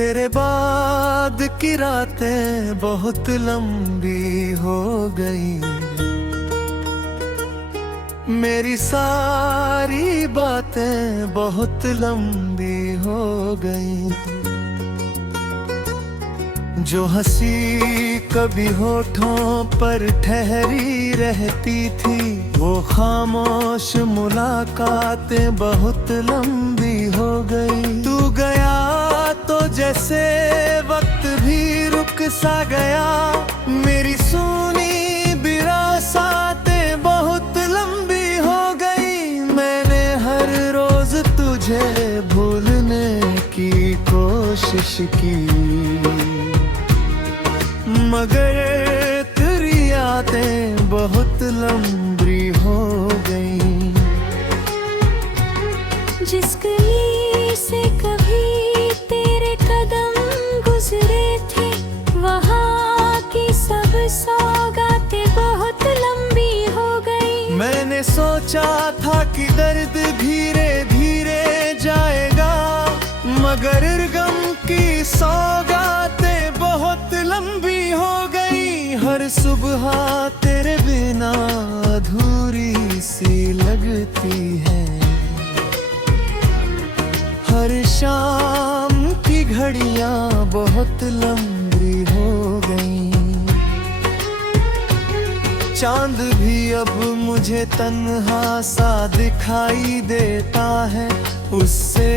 तेरे बाद की रातें बहुत लंबी हो गई, मेरी सारी बातें बहुत लंबी हो गई। जो हंसी कभी होठों पर ठहरी रहती थी, वो खामोश मुलाकातें बहुत लंबी हो गई। तू गया तो जैसे वक्त भी रुक सा गया, मेरी सुनी विरासतें बहुत लंबी हो गई। मैंने हर रोज तुझे भूलने की कोशिश की, मगर तेरी यादें बहुत लंबी हो गई। जिस गली से कभी तेरे कदम गुजरे थे, वहाँ की सब सौगातें बहुत लंबी हो गई। मैंने सोचा था कि दर्द धीरे धीरे जाएगा, मगर गम की सौगातें बहुत लंबी हो गई। हर सुबह तेरे बिना अधूरी सी लगती है, हर शाम की घड़ियां बहुत लंबी हो गई। चांद भी अब मुझे तन्हा सा दिखाई देता है, उससे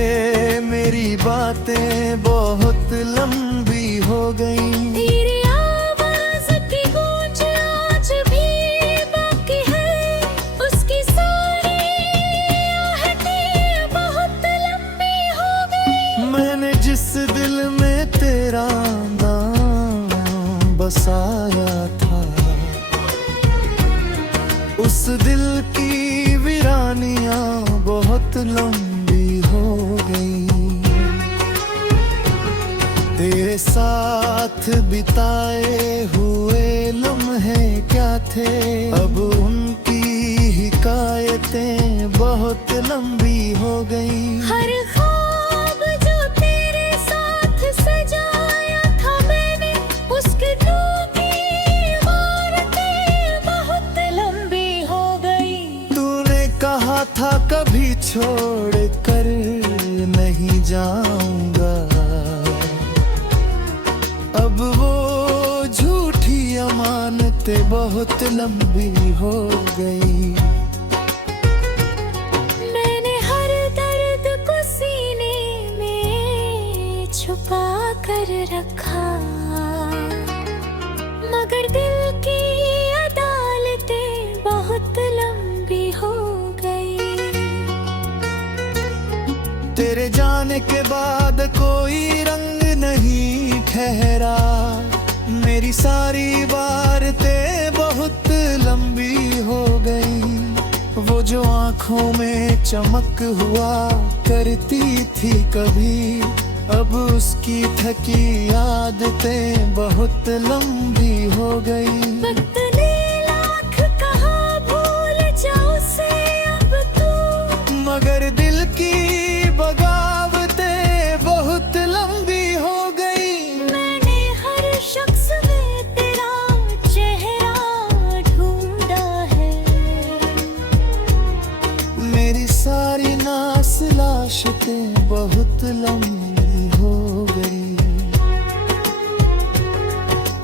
मेरी बातें बहुत लंबी हो गई। तेरी आवाज की गूंज आज भी बाकी है, उसकी सारी आहटें बहुत लंबी हो गई। मैंने जिस दिल में तेरा नाम बसाया था, उस दिल की वीरानियां बहुत लंबी हो गई। तेरे साथ बिताए हुए लम्हे क्या थे, अब उनकी हिकायतें बहुत लंबी हो गई। हर ख्वाब जो तेरे साथ सजाया था मैंने, उसकी टूटी इमारतें बहुत लंबी हो गई। तूने कहा था कभी छोड़ कर नहीं जाऊंगा, अब वो झूठी अमानतें बहुत लंबी हो गई। मैंने हर दर्द को सीने में छुपा कर रखा, मगर दिल की अदालतें बहुत लंबी हो गई। तेरे जाने के बाद कोई रंग नहीं ठहरा, मेरी सारी बातें बहुत लंबी हो गई। वो जो आँखों में चमक हुआ करती थी कभी, अब उसकी थकी आदतें बहुत लंबी हो गई। वक्त ने लाख कहा भूल जाओ से अब तू, मगर दिल की बगावतें बहुत लंबी हो गई। मैंने हर शख्स में तेरा चेहरा ढूंढा है, मेरी सारी नास लाशतें बहुत लंबी हो गई।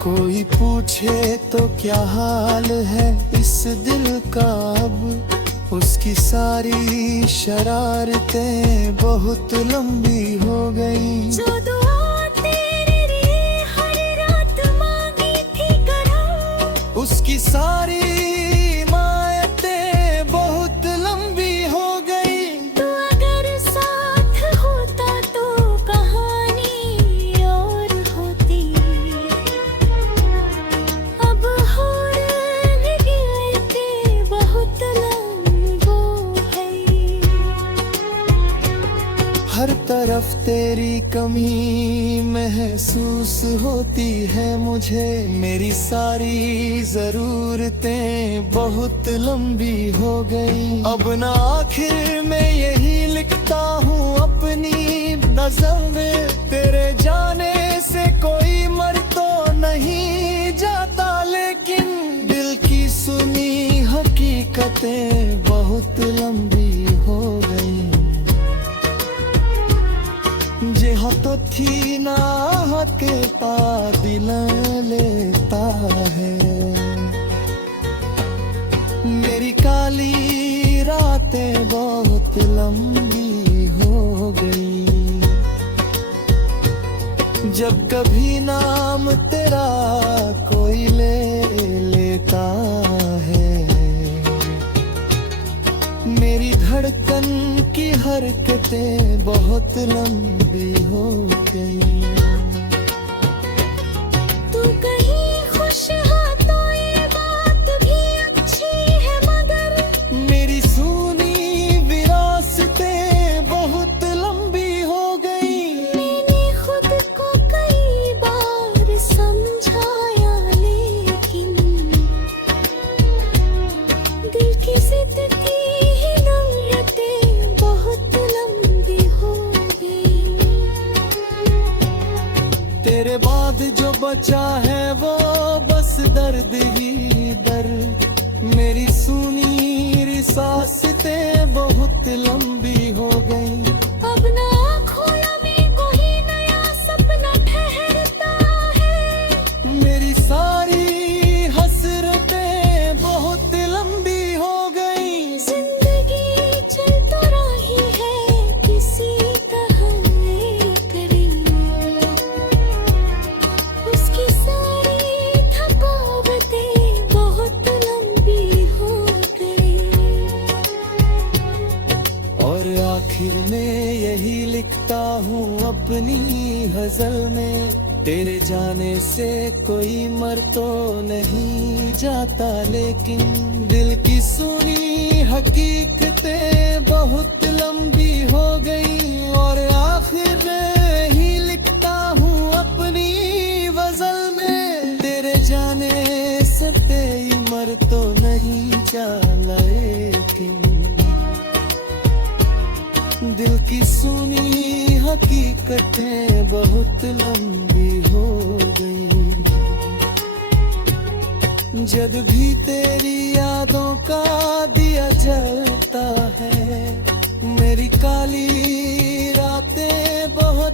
कोई पूछे तो क्या हाल है इस दिल का अब, उसकी सारी शरारतें बहुत लंबी हो गई। जो दुआ तेरे लिए हर रात मांगी थी करम, उसकी सारी मायतें बहुत लंबी हो गई। तू अगर साथ होता तो कहानी और होती, अब हो गिरते बहुत लंबो है। हर तरफ तेरी कमी महसूस होती है मुझे, मेरी सारी जरूरतें बहुत लंबी हो गई। अब ना आखिर में यही लिखता हूँ अपनी नज़म में, तेरे जाने से कोई मर तो नहीं जाता, लेकिन दिल की सुनी हकीकतें बहुत लंबी हो गई। जे तो थी ना के पा दिल लेता है, मेरी काली रातें बहुत लंबी हो गई। जब कभी नाम तेरा कोई ले लेता है, मेरी धड़कन की हरकतें बहुत लंबी हो गई। तू कहीं खुश हो तो ये बात भी अच्छी है, मगर मेरी सुनी विरासतें बहुत लंबी हो गई। मैंने खुद को कई बार समझाया, लेकिन दिल की जिद की ही नम्रतें बहुत लंबी हो गई। तेरे बाद जो बचा है वो बस दर्द ही दर्द, मेरी सुनी सांसें बहुत लंबी हो गई। अब ना खोया में कोई नया सपना ठहरता है, मेरी सारी हसरतें बहुत लंबी हो गई। जिंदगी चल तो रही है किसी तरह करे, उसकी सारी थकावटें बहुत लंबी हो गई। और आखिर में यही लिखता हूँ अपनी गजल में, तेरे जाने से कोई मर तो नहीं जाता, लेकिन दिल की सुनी हकीकतें बहुत लंबी हो गई। और आखिर में ही लिखता हूँ अपनी गजल में, तेरे जाने से तेरी मर तो नहीं जाला, लेकिन दिल की सुनी हकीकतें बहुत लंबी हो गई। जब भी तेरी यादों का दिया जलता है, मेरी काली रातें बहुत